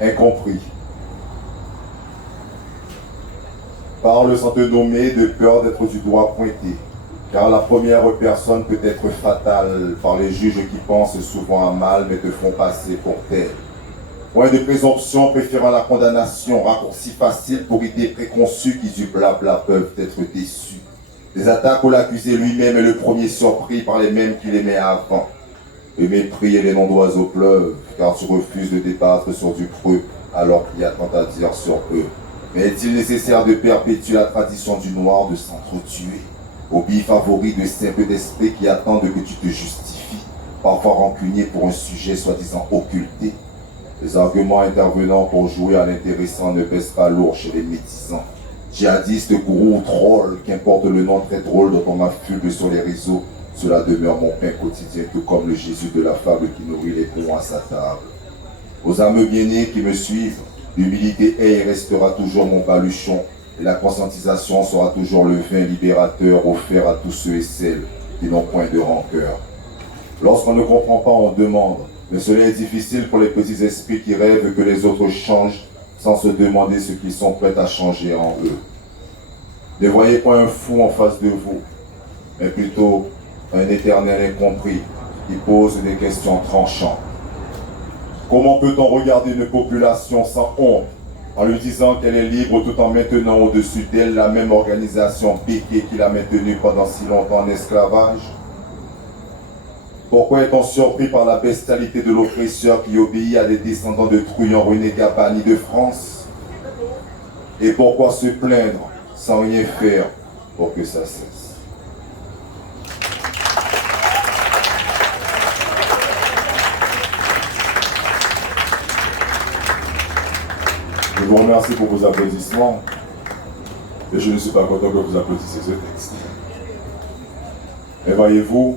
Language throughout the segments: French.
incompris. Parle sans te nommer de peur d'être du doigt pointé, car la première personne peut être fatale par les juges qui pensent souvent à mal mais te font passer pour tel. Point de présomption préférant la condamnation, raccourci facile pour idées préconçues qui du blabla peuvent être déçues. Des attaques où l'accusé lui-même est le premier surpris par les mêmes qu'il aimait avant. Le mépris et les noms d'oiseaux pleuvent, car tu refuses de débattre sur du creux alors qu'il y a tant à dire sur eux. Mais est-il nécessaire de perpétuer la tradition du noir de s'entretuer? Hobby favori de simples d'esprit qui attendent que tu te justifies, parfois rancunier pour un sujet soi-disant occulté. Les arguments intervenant pour jouer à l'intéressant ne pèsent pas lourd chez les médisants. Djihadiste, gourou ou troll, qu'importe le nom très drôle dont on m'affule sur les réseaux, cela demeure mon pain quotidien, tout comme le Jésus de la fable qui nourrit les bons à sa table. Aux âmes bien-nées qui me suivent, l'humilité est et restera toujours mon baluchon, et la conscientisation sera toujours le vin libérateur offert à tous ceux et celles qui n'ont point de rancœur. Lorsqu'on ne comprend pas, on demande, mais cela est difficile pour les petits esprits qui rêvent que les autres changent sans se demander ce qu'ils sont prêts à changer en eux. Ne voyez pas un fou en face de vous, mais plutôt un éternel incompris qui pose des questions tranchantes. Comment peut-on regarder une population sans honte en lui disant qu'elle est libre tout en maintenant au-dessus d'elle la même organisation piquée qui l'a maintenue pendant si longtemps en esclavage? Pourquoi est-on surpris par la bestialité de l'oppresseur qui obéit à des descendants de truands renégats bannis de France? Et pourquoi se plaindre sans rien faire pour que ça cesse? Je vous remercie pour vos applaudissements, et je ne suis pas content que vous applaudissez ce texte. Mais voyez-vous,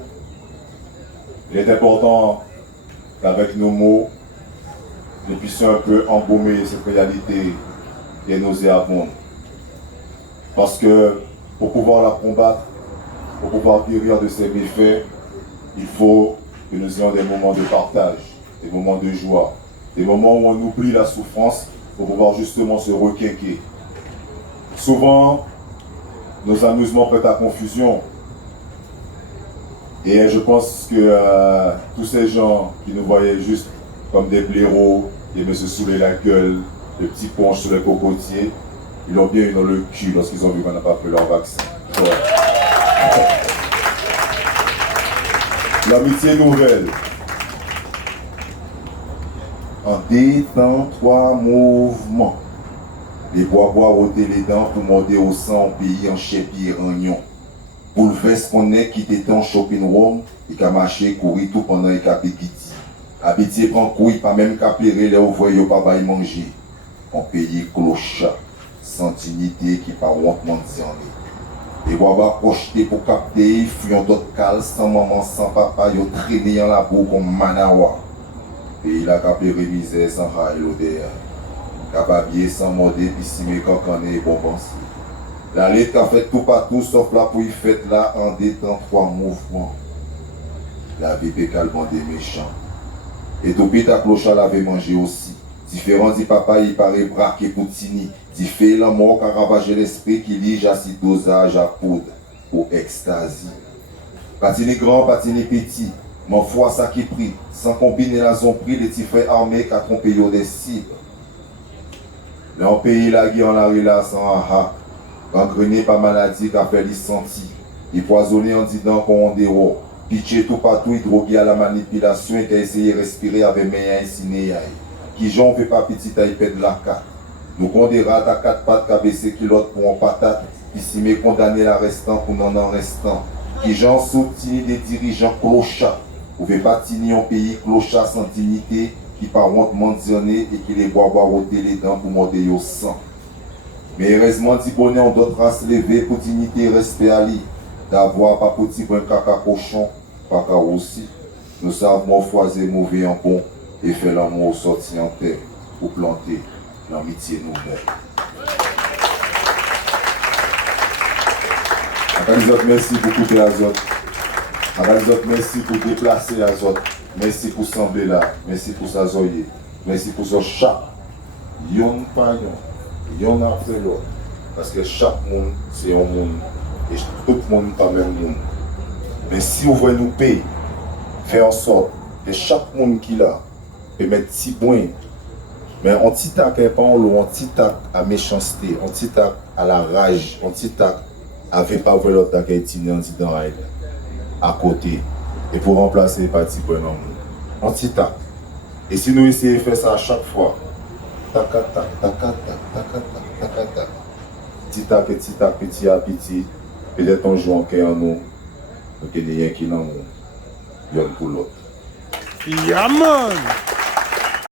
il est important qu'avec nos mots, nous puissions un peu embaumer cette réalité qui est nauséabonde. Parce que pour pouvoir la combattre, pour pouvoir guérir de ses méfaits, il faut que nous ayons des moments de partage, des moments de joie, des moments où on oublie la souffrance pour pouvoir justement se requinquer. Souvent, nos amusements prêtent à confusion. Et je pense que tous ces gens qui nous voyaient juste comme des blaireaux, qui aimaient se saouler la gueule, des petits ponches sur les cocotiers, ils l'ont bien eu dans le cul lorsqu'ils ont vu qu'on n'a pas pris leur vaccin. Ouais. L'amitié nouvelle. En détend 3 mouvements. Les bois ôter les dents pour morder au sang au pays en chépi et ragnon. Pour le faire qu'on est qui était en shopping room, et qu'a marché, courir tout pendant et qu'a péquiti. Habitié prend couille, pas même qu'à pleurer, les ouvriers pas bailler manger. On payait clochat, sans dignité qui par honte mendiant. Les bois projetés pour capter, fuyant d'autres cales, sans maman, sans papa, ils ont traîné en la boue comme Manawa. Pays la capé misère sans rail l'odeur. Cababier sans modé, puis si mes cancanés et bonbons. La lettre a fait tout partout, sauf là pour y faire là en détend 3 mouvements. La vie pécalement des méchants. Et tout petit à clochard l'avait mangé aussi. Différents dit papa, il paraît braqué pour tini. Dit fait la mort qui a ravagé l'esprit qui lige à si dosage à poudre ou extasie. Patini grand, patini petit. Mon foi ça qui prie. Sans combiner la zomprie, les petits frères armés qui a trompé des cibles. Là on paye la guerre en la relâche sans aha. Gangrené par maladie qu'a fait les sentis. Il poisonné en disant qu'on déro. Pitché tout partout, il drogué à la manipulation et qui a essayé de respirer avec mes insiné. Qui j'en fait pas petit à épée de la carte. Nous condérat à 4 pattes qu'a baissé kilote pour en patate. Puis si mes condamné l'arrestant pour n'en en restant. Qui j'en soutient des dirigeants clochards. Vous pouvez pas tenir un pays clochard sans dignité. Qui par honte mentionné et qui les boit ôter les dents pour morder au sang. Mais heureusement, dit bonnet en d'autres races levées pour dignité et respect à lui. D'avoir pas petit bon caca cochon, pas qu'à aussi. Nous savons foiser mauvais en bon et faire l'amour sortir en terre pour planter l'amitié nouvelle. Merci pour couper Azot. Merci pour déplacer Azot. Merci pour sembler là. Merci pour s'azoyer. Merci pour ce chat. yon par yon après l'autre. Parce que chaque monde, c'est un monde. Et tout le monde pas même monde. Mais si on veut nous payer, faire en sorte que chaque monde qui l'a, peut mettre si bon, mais on petit tac à on petit tac à méchanceté, on petit tac à la rage, on petit tac avec pas vrai l'autre tac à côté. Et pour remplacer les parties pour un homme. On petit tac. Et si nous essayons de faire ça à chaque fois, tac, tac, tac, tac, tac, tac, tac, tac, tac, petit à petit, peut-être on joue en cœur en nous, donc il y a rien qui n'en l'un pour l'autre. Yeah, man!